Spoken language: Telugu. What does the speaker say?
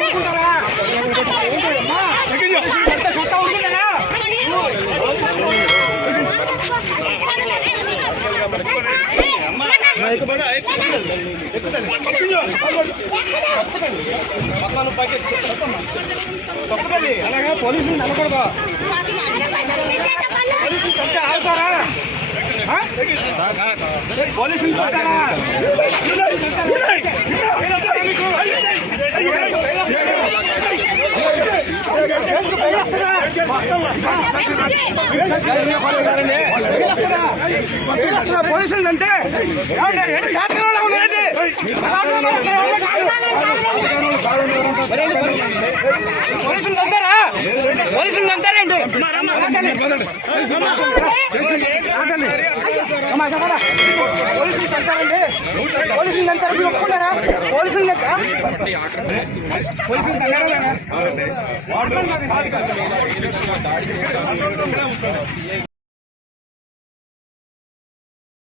ఊరుకుంటారా తప్పదండి. అలాగే పోలీసులు నమ్మకూడదు. పోలీసులు చంపితే ఆగుతారా? పోలీసులు? పోలీసులు అంటే చేతకాని ఉన్నారండి? పోలీసులు అంటారా పోలీసులు అంటారేంటి అంటారండి పోలీసులు అంటారు మీరు ఒప్పుకున్నారా? పోలీసులు పోలీసులు